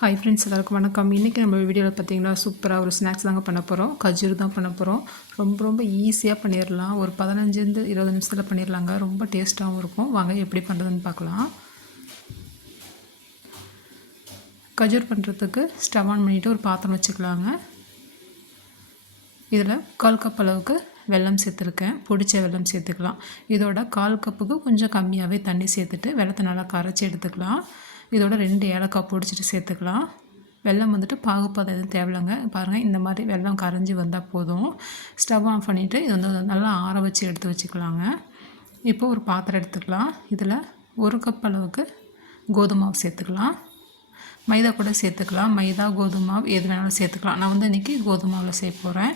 Hi friends எல்லாருக்கும் வணக்கம். இன்றைக்கி நம்ம வீடியோவில் பார்த்தீங்கன்னா சூப்பராக ஒரு ஸ்நாக்ஸ் தாங்க பண்ண போகிறோம் கஜூர் தான் பண்ண போகிறோம் ரொம்ப ரொம்ப ஈஸியாக பண்ணிடலாம் ஒரு பதினஞ்சுலேருந்து இருபது நிமிஷத்தில் பண்ணிடலாங்க ரொம்ப டேஸ்ட்டாகவும் இருக்கும். வாங்க எப்படி பண்ணுறதுன்னு பார்க்கலாம் கஜூர் பண்ணுறதுக்கு ஸ்டவ் ஆன் பண்ணிவிட்டு ஒரு பாத்திரம் வச்சுக்கலாங்க. இதில் கால் கப் அளவுக்கு வெல்லம் சேர்த்துருக்கேன். பிடிச்ச வெல்லம் சேர்த்துக்கலாம். இதோட கால் கப்புக்கு கொஞ்சம் கம்மியாகவே தண்ணி சேர்த்துட்டு வெள்ளத்தை நல்லா கரைச்சி எடுத்துக்கலாம். இதோட ரெண்டு ஏலக்காய் பிடிச்சிட்டு சேர்த்துக்கலாம். வெல்லம் வந்துட்டு பாகுப்பாதம் எதுவும் தேவையில்லைங்க. பாருங்கள் இந்த மாதிரி வெல்லம் கரைஞ்சி வந்தால் போதும். ஸ்டவ் ஆஃப் பண்ணிவிட்டு இது வந்து நல்லா ஆற வச்சு எடுத்து வச்சுக்கலாங்க. இப்போ ஒரு பாத்திரம் எடுத்துக்கலாம். இதில் ஒரு கப் அளவுக்கு கோதுமாவு சேர்த்துக்கலாம். மைதா கூட சேர்த்துக்கலாம். மைதா கோதுமாவு எது வேணாலும் சேர்த்துக்கலாம். நான் வந்து இன்றைக்கி கோதுமாவில் சேர்க்க போகிறேன்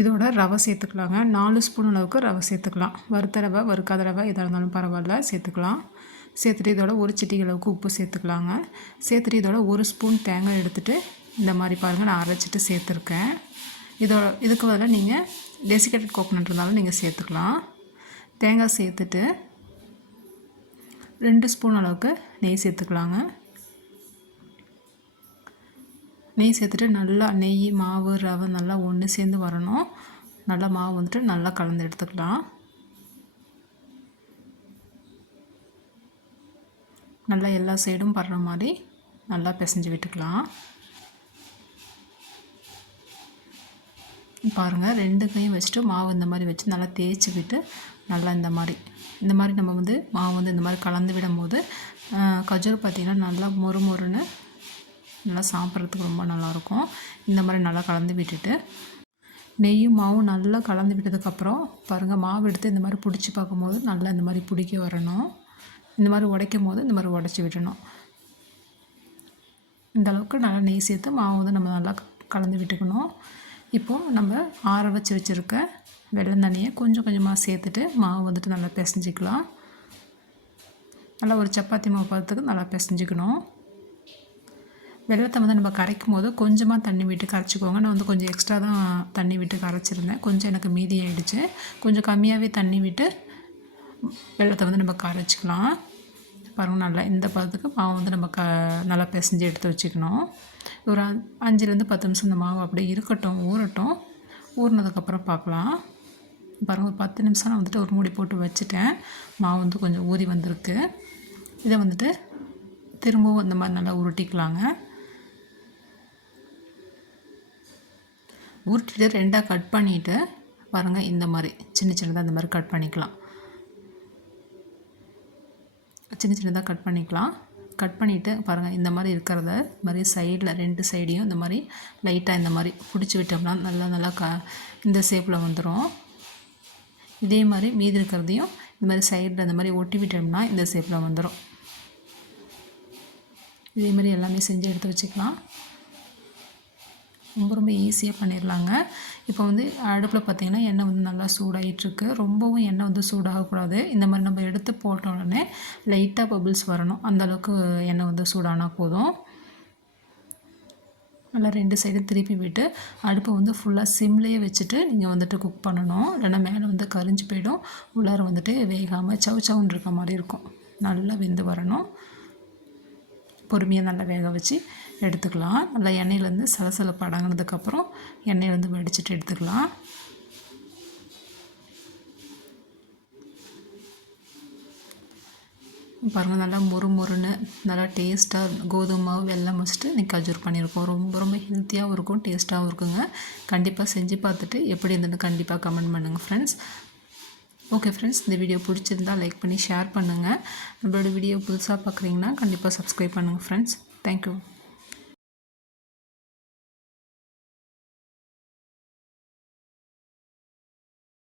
இதோட ரவை சேர்த்துக்கலாங்க. நாலு ஸ்பூன் அளவுக்கு ரவை சேர்த்துக்கலாம். வறுத்த ரவை வறுக்காத ரவை எதாக இருந்தாலும் பரவாயில்ல சேர்த்துக்கலாம். சேர்த்துட்டு இதோட ஒரு சிட்டி அளவுக்கு உப்பு சேர்த்துக்கலாங்க. சேர்த்துட்டு இதோட ஒரு ஸ்பூன் தேங்காய் எடுத்துகிட்டு இந்த மாதிரி பாருங்கள் நான் அரைச்சிட்டு சேர்த்துருக்கேன். இதோட இதுக்கு பதிலாக நீங்கள் டெசிகேட்டட் கோகோனட் இருந்தாலும் நீங்கள் சேர்த்துக்கலாம். தேங்காய் சேர்த்துட்டு ரெண்டு ஸ்பூன் அளவுக்கு நெய் சேர்த்துக்கலாங்க. நெய் சேர்த்துட்டு நல்லா நெய் மாவு ரவை நல்லா ஒன்று சேர்ந்து வரணும். நல்லா மாவு வந்துட்டு நல்லா கலந்து எடுத்துக்கலாம். நல்லா எல்லா சைடும் படுற மாதிரி நல்லா பிசைஞ்சு விட்டுக்கலாம். பாருங்கள் ரெண்டு கையும் வச்சுட்டு மாவு இந்த மாதிரி வச்சு நல்லா தேய்ச்சி விட்டு நல்லா இந்த மாதிரி. இந்த மாதிரி நம்ம வந்து மாவு வந்து இந்த மாதிரி கலந்து விடும் போது கஜூர் பார்த்திங்கன்னா நல்லா மொறு மொறுன்னு நல்லா சாப்பிட்றதுக்கு ரொம்ப நல்லாயிருக்கும். இந்த மாதிரி நல்லா கலந்து விட்டுட்டு நெய்யும் மாவும் நல்லா கலந்து விட்டதுக்கப்புறம் பாருங்கள் மாவு எடுத்து இந்த மாதிரி பிடிச்சி பார்க்கும்போது நல்லா இந்த மாதிரி பிடிக்க வரணும். இந்த மாதிரி உடைக்கும் போது இந்த மாதிரி உடச்சி விடணும். இந்த அளவுக்கு நல்லா நெய் சேர்த்து மாவு வந்து நம்ம நல்லா கலந்து விட்டுக்கணும். இப்போது நம்ம ஆற வச்சு வச்சுருக்க வெள்ளம் தண்ணியை கொஞ்சம் கொஞ்சமாக சேர்த்துட்டு மாவு வந்துட்டு நல்லா பிசைஞ்சிக்கலாம். நல்லா ஒரு சப்பாத்தி மாவு பார்த்துக்கு நல்லா பிசைஞ்சிக்கணும். வெள்ளத்தை வந்து நம்ம கரைக்கும் போது கொஞ்சமாக தண்ணி விட்டு கரைச்சிக்கோங்க. நான் வந்து கொஞ்சம் எக்ஸ்ட்ரா தான் தண்ணி விட்டு கரைச்சிருந்தேன். கொஞ்சம் எனக்கு மீதி ஆகிடுச்சு கொஞ்சம் கம்மியாகவே தண்ணி விட்டு வெள்ளத்தை வந்து நம்ம கரைச்சிக்கலாம். பருவம் நல்லா இந்த பதத்துக்கு மாவு வந்து நம்ம க நல்லா பிசைஞ்சு எடுத்து வச்சுக்கணும். ஒரு அஞ்சுலேருந்து பத்து நிமிஷம் இந்த மாவு அப்படியே இருக்கட்டும் ஊறட்டும். ஊறினதுக்கப்புறம் பார்க்கலாம். பாருங்கள் பத்து நிமிஷம் நான் வந்துட்டு ஒரு மூடி போட்டு வச்சுட்டேன். மாவு வந்து கொஞ்சம் ஊறி வந்திருக்கு. இதை வந்துட்டு திரும்பவும் இந்த மாதிரி நல்லா உருட்டிக்கலாங்க. உருட்டிட்டு ரெண்டாக கட் பண்ணிவிட்டு பாருங்கள் இந்த மாதிரி சின்ன சின்னதாக இந்த மாதிரி கட் பண்ணிக்கலாம். சின்ன சின்னதாக கட் பண்ணிக்கலாம். கட் பண்ணிவிட்டு பாருங்கள் இந்த மாதிரி இருக்கிறத மாதிரி சைடில் ரெண்டு சைடையும் இந்த மாதிரி லைட்டாக இந்த மாதிரி பிடிச்சி விட்டோம்னா நல்லா நல்லா க இந்த ஷேப்பில் வந்துடும் இதே மாதிரி மீதி இருக்கிறதையும் இந்த மாதிரி சைடில் இந்த மாதிரி ஒட்டி விட்டோம்னா இந்த ஷேப்பில் வந்துடும் இதே மாதிரி எல்லாமே செஞ்சு எடுத்து வச்சுக்கலாம். ரொம்ப ரொம்ப ஈஸியாக பண்ணிடலாங்க. இப்போ வந்து அடுப்பில் பார்த்திங்கன்னா எண்ணெய் வந்து நல்லா சூடாகிட்டுருக்கு ரொம்பவும் எண்ணெய் வந்து சூடாகக்கூடாது. இந்த மாதிரி நம்ம எடுத்து போட்ட உடனே லைட்டாக பபிள்ஸ் வரணும். அந்தளவுக்கு எண்ணெய் வந்து சூடானால் போதும். நல்லா ரெண்டு சைடும் திருப்பி விட்டு அடுப்பை வந்து ஃபுல்லாக சிம்லேயே வச்சுட்டு நீங்கள் வந்துட்டு குக் பண்ணணும். இல்லைன்னா மேலே வந்து கரிஞ்சு போயிடும். உள்ளார வந்துட்டு வேகாமல் சவு சவுன்னு இருக்க மாதிரி இருக்கும். நல்லா வெந்து வரணும். பொறுமையாக நல்லா வேக வச்சு எடுத்துக்கலாம். நல்லா எண்ணெயிலேருந்து சலசலப்பு அடங்கினதுக்கப்புறம் எண்ணெயிலேருந்து வடிச்சிட்டு எடுத்துக்கலாம். பாருங்கள் நல்லா மொறு மொறுன்னு நல்லா டேஸ்ட்டாக கோதுமை மாவு வெள்ளம் வச்சுட்டு இன்றைக்கி கஜூர் பண்ணியிருக்கோம். ரொம்ப ரொம்ப ஹெல்த்தியாகவும் இருக்கும் டேஸ்ட்டாகவும் இருக்குங்க. கண்டிப்பாக செஞ்சு பார்த்துட்டு எப்படி இருந்ததுன்னு கண்டிப்பாக கமெண்ட் பண்ணுங்கள் ஃப்ரெண்ட்ஸ் ஓகே ஃப்ரெண்ட்ஸ் இந்த வீடியோ பிடிச்சிருந்தால் லைக் பண்ணி ஷேர் பண்ணுங்கள் நம்மளோட வீடியோ புதுசாக பார்க்குறீங்கன்னா கண்டிப்பாக சப்ஸ்கிரைப் பண்ணுங்கள் ஃப்ரெண்ட்ஸ் தேங்க்யூ